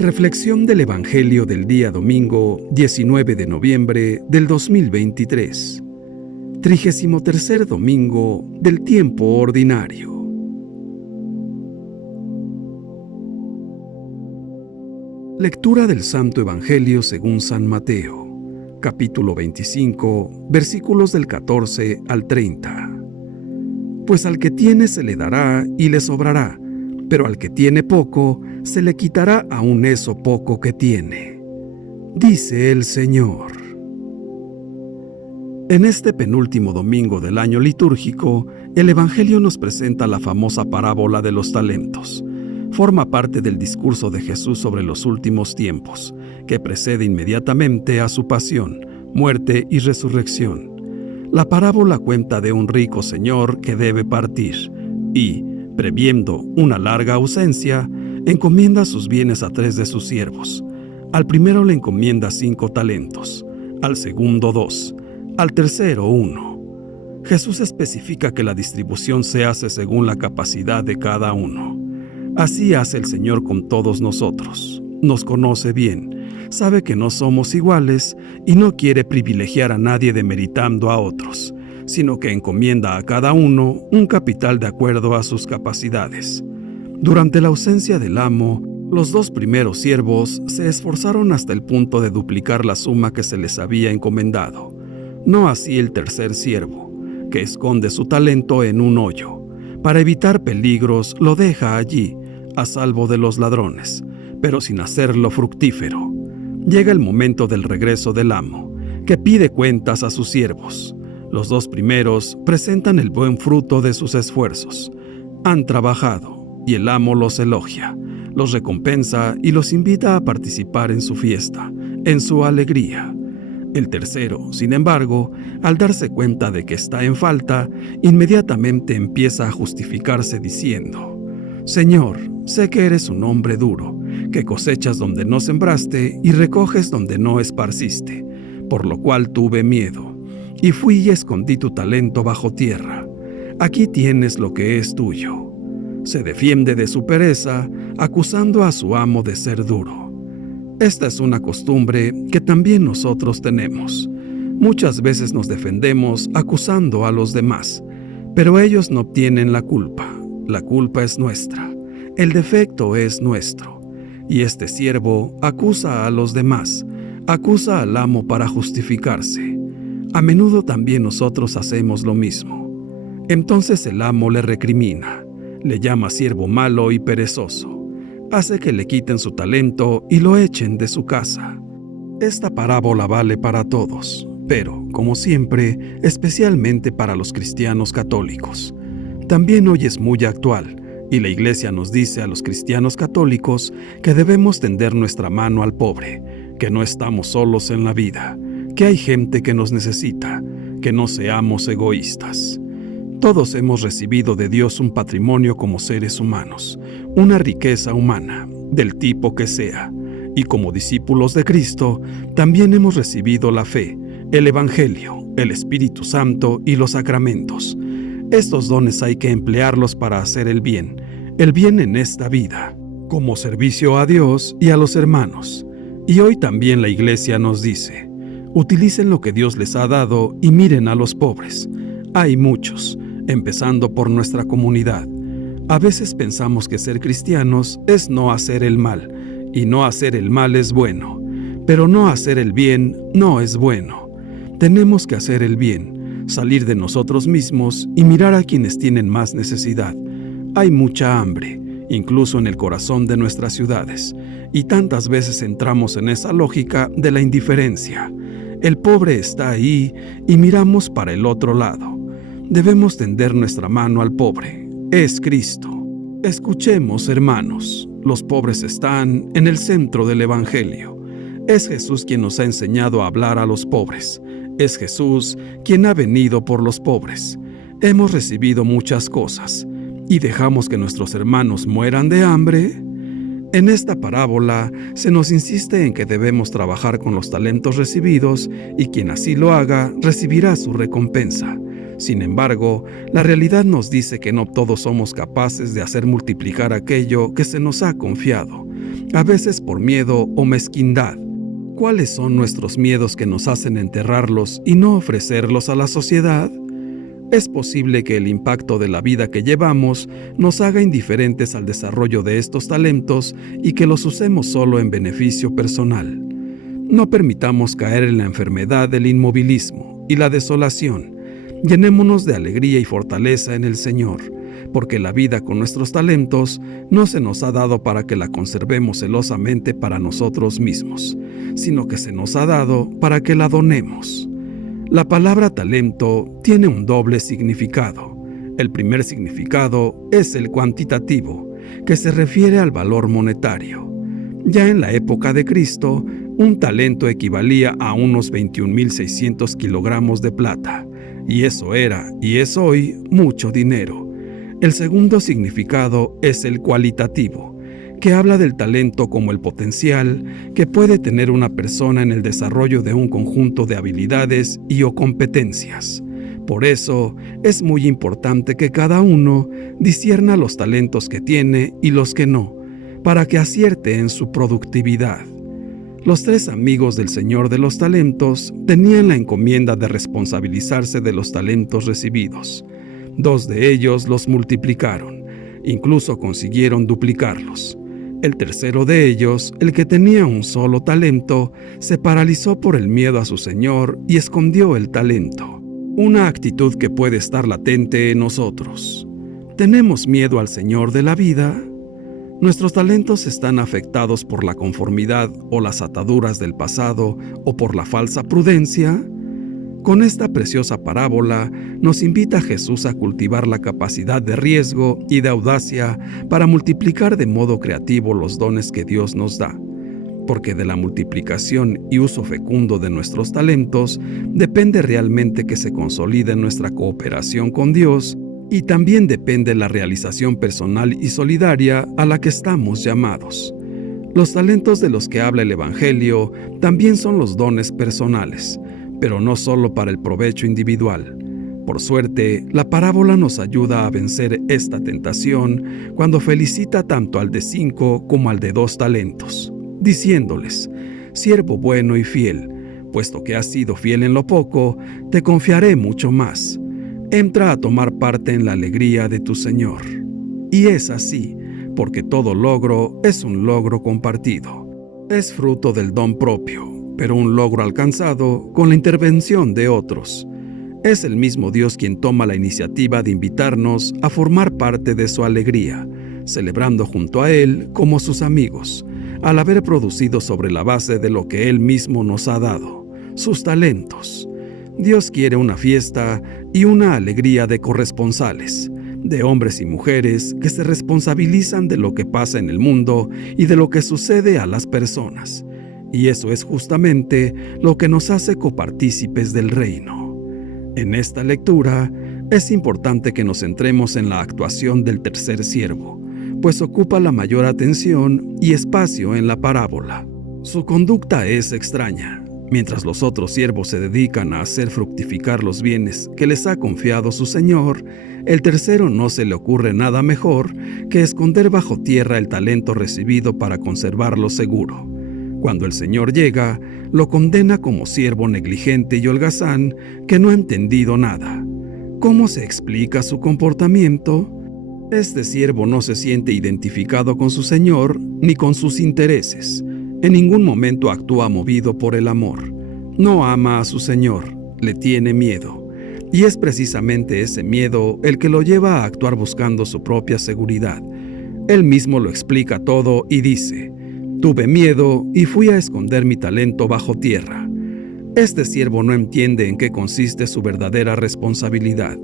Reflexión del Evangelio del día domingo 19 de noviembre del 2023. 33er domingo del tiempo ordinario. Lectura del Santo Evangelio según San Mateo, capítulo 25, versículos del 14 al 30. Pues al que tiene se le dará y le sobrará, pero al que tiene poco, se le quitará aún eso poco que tiene. Dice el Señor. En este penúltimo domingo del año litúrgico, el Evangelio nos presenta la famosa parábola de los talentos. Forma parte del discurso de Jesús sobre los últimos tiempos, que precede inmediatamente a su pasión, muerte y resurrección. La parábola cuenta de un rico señor que debe partir y, previendo una larga ausencia, encomienda sus bienes a 3 de sus siervos. Al primero le encomienda 5 talentos, al segundo 2, al tercero 1. Jesús especifica que la distribución se hace según la capacidad de cada uno. Así hace el Señor con todos nosotros. Nos conoce bien, sabe que no somos iguales y no quiere privilegiar a nadie demeritando a otros, sino que encomienda a cada uno un capital de acuerdo a sus capacidades. Durante la ausencia del amo, los 2 primeros siervos se esforzaron hasta el punto de duplicar la suma que se les había encomendado. No así el tercer siervo, que esconde su talento en un hoyo. Para evitar peligros, lo deja allí, a salvo de los ladrones, pero sin hacerlo fructífero. Llega el momento del regreso del amo, que pide cuentas a sus siervos. Los 2 primeros presentan el buen fruto de sus esfuerzos. Han trabajado, y el amo los elogia, los recompensa y los invita a participar en su fiesta, en su alegría. El tercero, sin embargo, al darse cuenta de que está en falta, inmediatamente empieza a justificarse diciendo: «Señor, sé que eres un hombre duro, que cosechas donde no sembraste y recoges donde no esparciste, por lo cual tuve miedo, y fui y escondí tu talento bajo tierra. Aquí tienes lo que es tuyo». Se defiende de su pereza, acusando a su amo de ser duro. Esta es una costumbre que también nosotros tenemos. Muchas veces nos defendemos acusando a los demás, pero ellos no tienen la culpa. La culpa es nuestra. El defecto es nuestro. Y este siervo acusa a los demás, acusa al amo para justificarse. A menudo también nosotros hacemos lo mismo. Entonces el amo le recrimina, le llama siervo malo y perezoso. Hace que le quiten su talento y lo echen de su casa. Esta parábola vale para todos, pero, como siempre, especialmente para los cristianos católicos. También hoy es muy actual, y la Iglesia nos dice a los cristianos católicos que debemos tender nuestra mano al pobre, que no estamos solos en la vida, que hay gente que nos necesita, que no seamos egoístas. Todos hemos recibido de Dios un patrimonio como seres humanos, una riqueza humana, del tipo que sea, y como discípulos de Cristo, también hemos recibido la fe, el Evangelio, el Espíritu Santo y los sacramentos. Estos dones hay que emplearlos para hacer el bien en esta vida, como servicio a Dios y a los hermanos. Y hoy también la Iglesia nos dice: utilicen lo que Dios les ha dado y miren a los pobres. Hay muchos, empezando por nuestra comunidad. A veces pensamos que ser cristianos es no hacer el mal, y no hacer el mal es bueno, pero no hacer el bien no es bueno. Tenemos que hacer el bien, salir de nosotros mismos y mirar a quienes tienen más necesidad. Hay mucha hambre, incluso en el corazón de nuestras ciudades, y tantas veces entramos en esa lógica de la indiferencia. El pobre está ahí y miramos para el otro lado. Debemos tender nuestra mano al pobre. Es Cristo. Escuchemos, hermanos. Los pobres están en el centro del Evangelio. Es Jesús quien nos ha enseñado a hablar a los pobres. Es Jesús quien ha venido por los pobres. Hemos recibido muchas cosas y dejamos que nuestros hermanos mueran de hambre. En esta parábola se nos insiste en que debemos trabajar con los talentos recibidos y quien así lo haga recibirá su recompensa. Sin embargo, la realidad nos dice que no todos somos capaces de hacer multiplicar aquello que se nos ha confiado, a veces por miedo o mezquindad. ¿Cuáles son nuestros miedos que nos hacen enterrarlos y no ofrecerlos a la sociedad? Es posible que el impacto de la vida que llevamos nos haga indiferentes al desarrollo de estos talentos y que los usemos solo en beneficio personal. No permitamos caer en la enfermedad del inmovilismo y la desolación. Llenémonos de alegría y fortaleza en el Señor, porque la vida con nuestros talentos no se nos ha dado para que la conservemos celosamente para nosotros mismos, sino que se nos ha dado para que la donemos. La palabra talento tiene un doble significado. El primer significado es el cuantitativo, que se refiere al valor monetario. Ya en la época de Cristo, un talento equivalía a unos 21.600 kilogramos de plata, y eso era, y es hoy, mucho dinero. El segundo significado es el cualitativo, que habla del talento como el potencial que puede tener una persona en el desarrollo de un conjunto de habilidades y o competencias. Por eso, es muy importante que cada uno discierna los talentos que tiene y los que no, para que acierte en su productividad. Los 3 amigos del Señor de los talentos tenían la encomienda de responsabilizarse de los talentos recibidos. 2 de ellos los multiplicaron, incluso consiguieron duplicarlos. El tercero de ellos, el que tenía un solo talento, se paralizó por el miedo a su señor y escondió el talento. Una actitud que puede estar latente en nosotros. ¿Tenemos miedo al Señor de la vida? ¿Nuestros talentos están afectados por la conformidad o las ataduras del pasado o por la falsa prudencia? Con esta preciosa parábola nos invita Jesús a cultivar la capacidad de riesgo y de audacia para multiplicar de modo creativo los dones que Dios nos da, porque de la multiplicación y uso fecundo de nuestros talentos depende realmente que se consolide nuestra cooperación con Dios y también depende la realización personal y solidaria a la que estamos llamados. Los talentos de los que habla el Evangelio también son los dones personales, pero no solo para el provecho individual. Por suerte, la parábola nos ayuda a vencer esta tentación cuando felicita tanto al de 5 como al de 2 talentos, diciéndoles: «Siervo bueno y fiel, puesto que has sido fiel en lo poco, te confiaré mucho más. Entra a tomar parte en la alegría de tu Señor». Y es así, porque todo logro es un logro compartido. Es fruto del don propio, pero un logro alcanzado con la intervención de otros. Es el mismo Dios quien toma la iniciativa de invitarnos a formar parte de su alegría, celebrando junto a Él como sus amigos, al haber producido sobre la base de lo que Él mismo nos ha dado, sus talentos. Dios quiere una fiesta y una alegría de corresponsales, de hombres y mujeres que se responsabilizan de lo que pasa en el mundo y de lo que sucede a las personas. Y eso es justamente lo que nos hace copartícipes del reino. En esta lectura, es importante que nos centremos en la actuación del tercer siervo, pues ocupa la mayor atención y espacio en la parábola. Su conducta es extraña. Mientras los otros siervos se dedican a hacer fructificar los bienes que les ha confiado su señor, el tercero no se le ocurre nada mejor que esconder bajo tierra el talento recibido para conservarlo seguro. Cuando el Señor llega, lo condena como siervo negligente y holgazán que no ha entendido nada. ¿Cómo se explica su comportamiento? Este siervo no se siente identificado con su Señor ni con sus intereses. En ningún momento actúa movido por el amor. No ama a su Señor, le tiene miedo. Y es precisamente ese miedo el que lo lleva a actuar buscando su propia seguridad. Él mismo lo explica todo y dice: «Tuve miedo y fui a esconder mi talento bajo tierra». Este siervo no entiende en qué consiste su verdadera responsabilidad.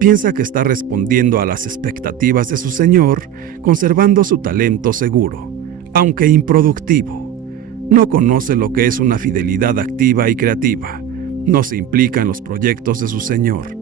Piensa que está respondiendo a las expectativas de su Señor, conservando su talento seguro, aunque improductivo. No conoce lo que es una fidelidad activa y creativa. No se implica en los proyectos de su Señor.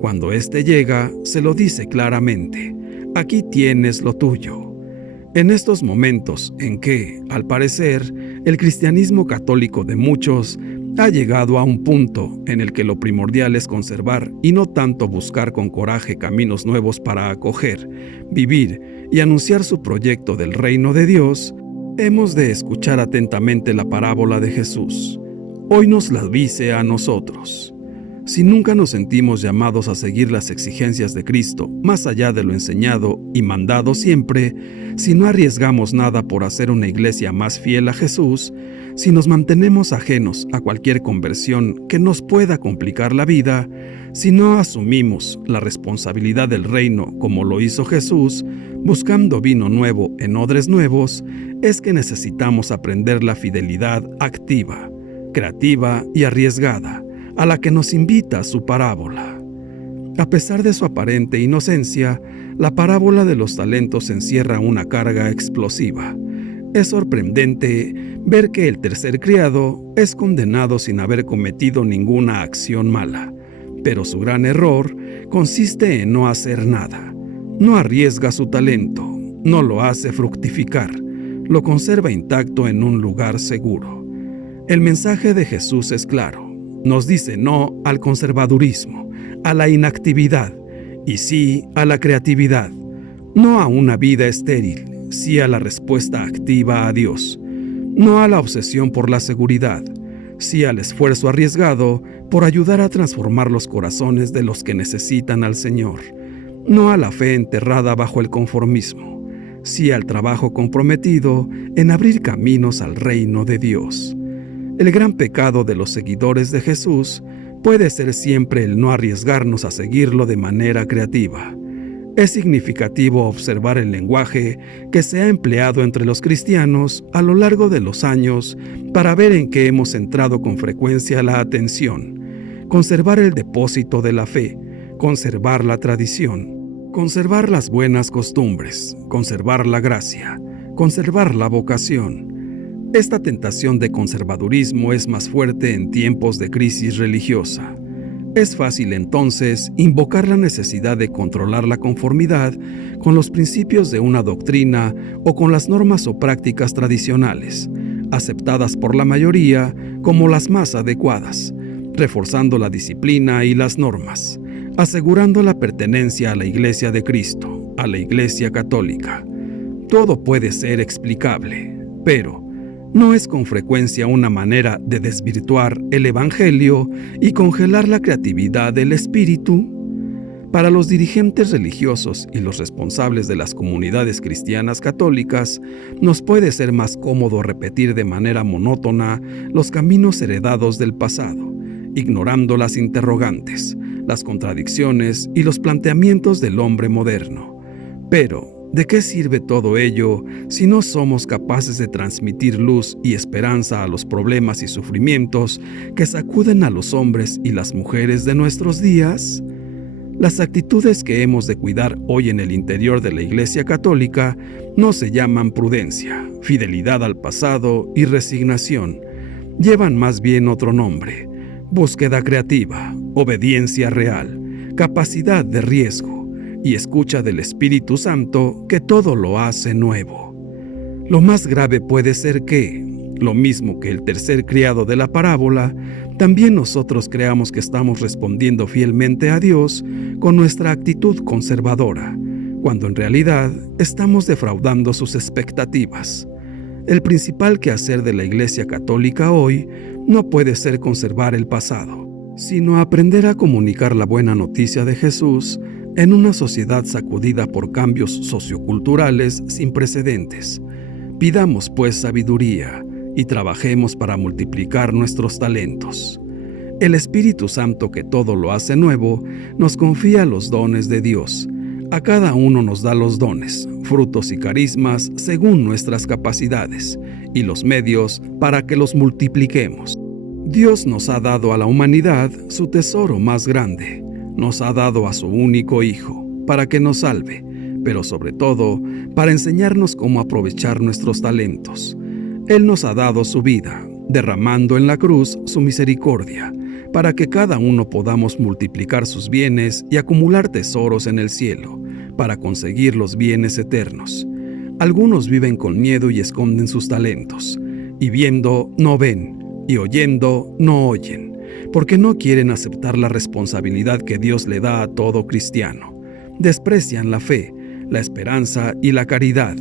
Cuando éste llega, se lo dice claramente: «Aquí tienes lo tuyo». En estos momentos en que, al parecer, el cristianismo católico de muchos ha llegado a un punto en el que lo primordial es conservar y no tanto buscar con coraje caminos nuevos para acoger, vivir y anunciar su proyecto del reino de Dios, hemos de escuchar atentamente la parábola de Jesús. Hoy nos la dice a nosotros. Si nunca nos sentimos llamados a seguir las exigencias de Cristo, más allá de lo enseñado y mandado siempre, si no arriesgamos nada por hacer una iglesia más fiel a Jesús, si nos mantenemos ajenos a cualquier conversión que nos pueda complicar la vida, si no asumimos la responsabilidad del reino como lo hizo Jesús, buscando vino nuevo en odres nuevos, es que necesitamos aprender la fidelidad activa, creativa y arriesgada, a la que nos invita su parábola. A pesar de su aparente inocencia, la parábola de los talentos encierra una carga explosiva. Es sorprendente ver que el tercer criado es condenado sin haber cometido ninguna acción mala, pero su gran error consiste en no hacer nada. No arriesga su talento, no lo hace fructificar, lo conserva intacto en un lugar seguro. El mensaje de Jesús es claro. Nos dice no al conservadurismo, a la inactividad y sí a la creatividad. No a una vida estéril, sí a la respuesta activa a Dios. No a la obsesión por la seguridad, sí al esfuerzo arriesgado por ayudar a transformar los corazones de los que necesitan al Señor. No a la fe enterrada bajo el conformismo, sí al trabajo comprometido en abrir caminos al reino de Dios. El gran pecado de los seguidores de Jesús puede ser siempre el no arriesgarnos a seguirlo de manera creativa. Es significativo observar el lenguaje que se ha empleado entre los cristianos a lo largo de los años para ver en qué hemos centrado con frecuencia la atención. Conservar el depósito de la fe, conservar la tradición, conservar las buenas costumbres, conservar la gracia, conservar la vocación. Esta tentación de conservadurismo es más fuerte en tiempos de crisis religiosa. Es fácil entonces invocar la necesidad de controlar la conformidad con los principios de una doctrina o con las normas o prácticas tradicionales, aceptadas por la mayoría como las más adecuadas, reforzando la disciplina y las normas, asegurando la pertenencia a la Iglesia de Cristo, a la Iglesia católica. Todo puede ser explicable, pero ¿no es con frecuencia una manera de desvirtuar el Evangelio y congelar la creatividad del espíritu? Para los dirigentes religiosos y los responsables de las comunidades cristianas católicas, nos puede ser más cómodo repetir de manera monótona los caminos heredados del pasado, ignorando las interrogantes, las contradicciones y los planteamientos del hombre moderno. Pero, ¿de qué sirve todo ello si no somos capaces de transmitir luz y esperanza a los problemas y sufrimientos que sacuden a los hombres y las mujeres de nuestros días? Las actitudes que hemos de cuidar hoy en el interior de la Iglesia Católica no se llaman prudencia, fidelidad al pasado y resignación. Llevan más bien otro nombre: búsqueda creativa, obediencia real, capacidad de riesgo y escucha del Espíritu Santo que todo lo hace nuevo. Lo más grave puede ser que, lo mismo que el tercer criado de la parábola, también nosotros creamos que estamos respondiendo fielmente a Dios con nuestra actitud conservadora, cuando en realidad estamos defraudando sus expectativas. El principal quehacer de la Iglesia Católica hoy no puede ser conservar el pasado, sino aprender a comunicar la buena noticia de Jesús en una sociedad sacudida por cambios socioculturales sin precedentes. Pidamos pues sabiduría y trabajemos para multiplicar nuestros talentos. El Espíritu Santo, que todo lo hace nuevo, nos confía los dones de Dios. A cada uno nos da los dones, frutos y carismas según nuestras capacidades y los medios para que los multipliquemos. Dios nos ha dado a la humanidad su tesoro más grande. Nos ha dado a su único Hijo para que nos salve, pero sobre todo para enseñarnos cómo aprovechar nuestros talentos. Él nos ha dado su vida, derramando en la cruz su misericordia, para que cada uno podamos multiplicar sus bienes y acumular tesoros en el cielo, para conseguir los bienes eternos. Algunos viven con miedo y esconden sus talentos, y viendo no ven, y oyendo no oyen, porque no quieren aceptar la responsabilidad que Dios le da a todo cristiano. Desprecian la fe, la esperanza y la caridad,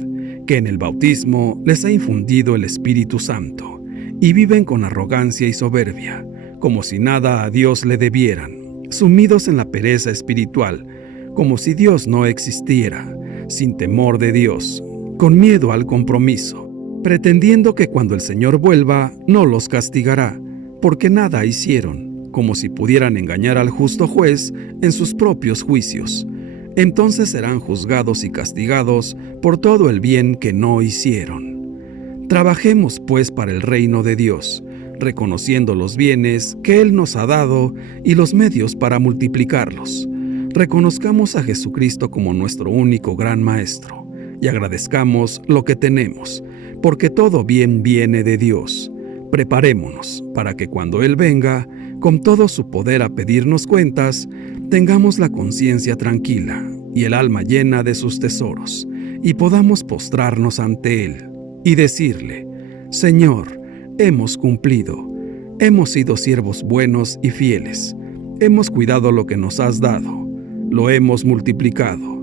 que en el bautismo les ha infundido el Espíritu Santo, y viven con arrogancia y soberbia, como si nada a Dios le debieran, sumidos en la pereza espiritual, como si Dios no existiera, sin temor de Dios, con miedo al compromiso, pretendiendo que cuando el Señor vuelva no los castigará, porque nada hicieron, como si pudieran engañar al justo juez en sus propios juicios. Entonces serán juzgados y castigados por todo el bien que no hicieron. Trabajemos pues para el reino de Dios, reconociendo los bienes que Él nos ha dado y los medios para multiplicarlos. Reconozcamos a Jesucristo como nuestro único gran Maestro y agradezcamos lo que tenemos, porque todo bien viene de Dios. Preparémonos para que cuando Él venga, con todo su poder a pedirnos cuentas, tengamos la conciencia tranquila y el alma llena de sus tesoros, y podamos postrarnos ante Él y decirle: Señor, hemos cumplido, hemos sido siervos buenos y fieles, hemos cuidado lo que nos has dado, lo hemos multiplicado.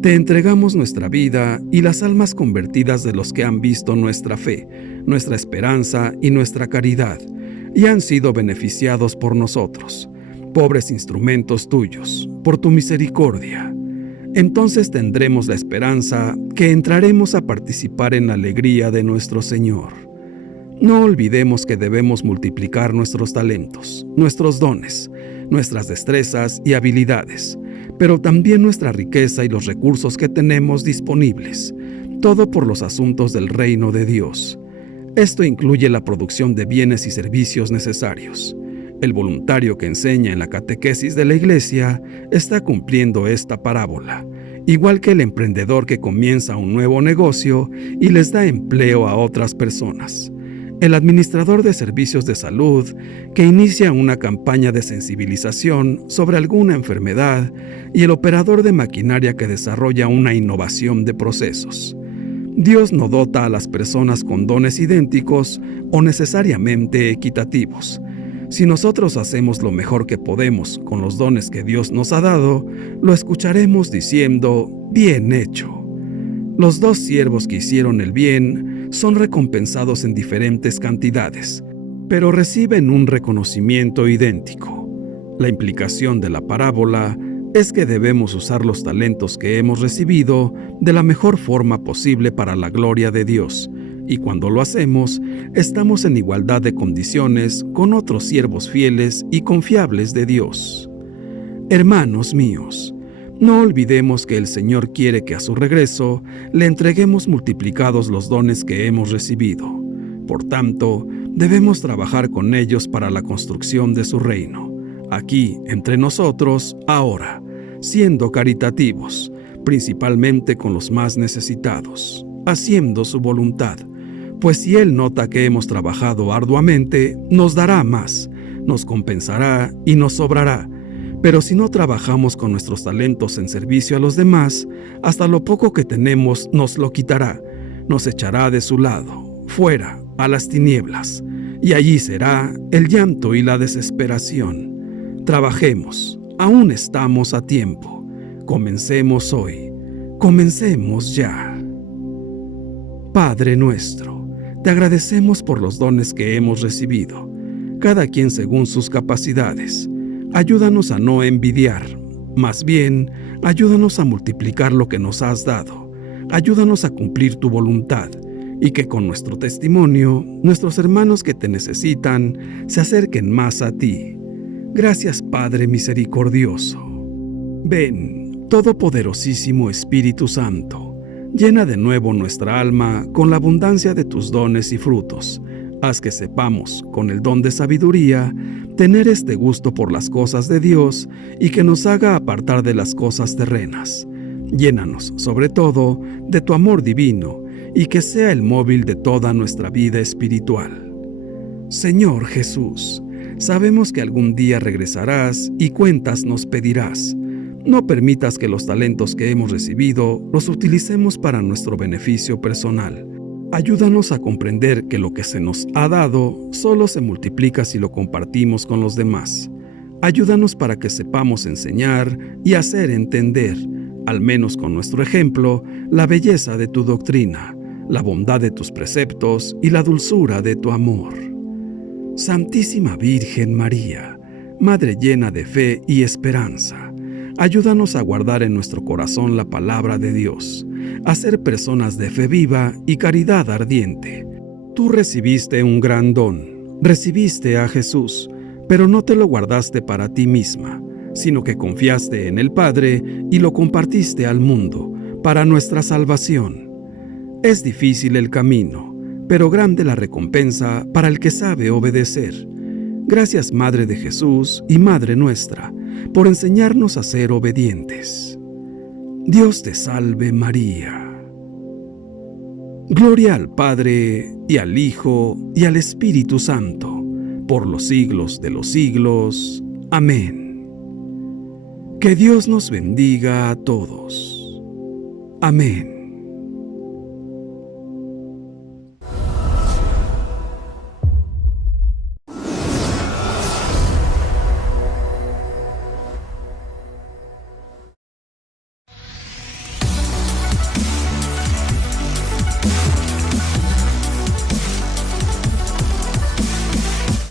Te entregamos nuestra vida y las almas convertidas de los que han visto nuestra fe, nuestra esperanza y nuestra caridad, y han sido beneficiados por nosotros, pobres instrumentos tuyos, por tu misericordia. Entonces tendremos la esperanza que entraremos a participar en la alegría de nuestro Señor. No olvidemos que debemos multiplicar nuestros talentos, nuestros dones, nuestras destrezas y habilidades, pero también nuestra riqueza y los recursos que tenemos disponibles, todo por los asuntos del reino de Dios. Esto incluye la producción de bienes y servicios necesarios. El voluntario que enseña en la catequesis de la iglesia está cumpliendo esta parábola, igual que el emprendedor que comienza un nuevo negocio y les da empleo a otras personas. El administrador de servicios de salud que inicia una campaña de sensibilización sobre alguna enfermedad y el operador de maquinaria que desarrolla una innovación de procesos. Dios no dota a las personas con dones idénticos o necesariamente equitativos. Si nosotros hacemos lo mejor que podemos con los dones que Dios nos ha dado, lo escucharemos diciendo: bien hecho. Los dos siervos que hicieron el bien son recompensados en diferentes cantidades, pero reciben un reconocimiento idéntico. La implicación de la parábola es que debemos usar los talentos que hemos recibido de la mejor forma posible para la gloria de Dios, y cuando lo hacemos, estamos en igualdad de condiciones con otros siervos fieles y confiables de Dios. Hermanos míos, no olvidemos que el Señor quiere que a su regreso le entreguemos multiplicados los dones que hemos recibido. Por tanto, debemos trabajar con ellos para la construcción de su reino, aquí, entre nosotros, ahora, siendo caritativos, principalmente con los más necesitados, haciendo su voluntad, pues si Él nota que hemos trabajado arduamente, nos dará más, nos compensará y nos sobrará. Pero si no trabajamos con nuestros talentos en servicio a los demás, hasta lo poco que tenemos nos lo quitará, nos echará de su lado, fuera, a las tinieblas, y allí será el llanto y la desesperación. Trabajemos, aún estamos a tiempo. Comencemos hoy, comencemos ya. Padre nuestro, te agradecemos por los dones que hemos recibido, cada quien según sus capacidades. Ayúdanos a no envidiar, más bien, ayúdanos a multiplicar lo que nos has dado. Ayúdanos a cumplir tu voluntad y que con nuestro testimonio, nuestros hermanos que te necesitan se acerquen más a ti. Gracias, Padre misericordioso. Ven, Todopoderosísimo Espíritu Santo, llena de nuevo nuestra alma con la abundancia de tus dones y frutos. Haz que sepamos, con el don de sabiduría, tener este gusto por las cosas de Dios y que nos haga apartar de las cosas terrenas. Llénanos, sobre todo, de tu amor divino y que sea el móvil de toda nuestra vida espiritual. Señor Jesús, sabemos que algún día regresarás y cuentas nos pedirás. No permitas que los talentos que hemos recibido los utilicemos para nuestro beneficio personal. Ayúdanos a comprender que lo que se nos ha dado solo se multiplica si lo compartimos con los demás. Ayúdanos para que sepamos enseñar y hacer entender, al menos con nuestro ejemplo, la belleza de tu doctrina, la bondad de tus preceptos y la dulzura de tu amor. Santísima Virgen María, Madre llena de fe y esperanza, ayúdanos a guardar en nuestro corazón la palabra de Dios, a ser personas de fe viva y caridad ardiente. Tú recibiste un gran don, recibiste a Jesús, pero no te lo guardaste para ti misma, sino que confiaste en el Padre y lo compartiste al mundo, para nuestra salvación. Es difícil el camino, pero grande la recompensa para el que sabe obedecer. Gracias, Madre de Jesús y Madre nuestra, por enseñarnos a ser obedientes. Dios te salve María. Gloria al Padre, y al Hijo, y al Espíritu Santo, por los siglos de los siglos. Amén. Que Dios nos bendiga a todos. Amén.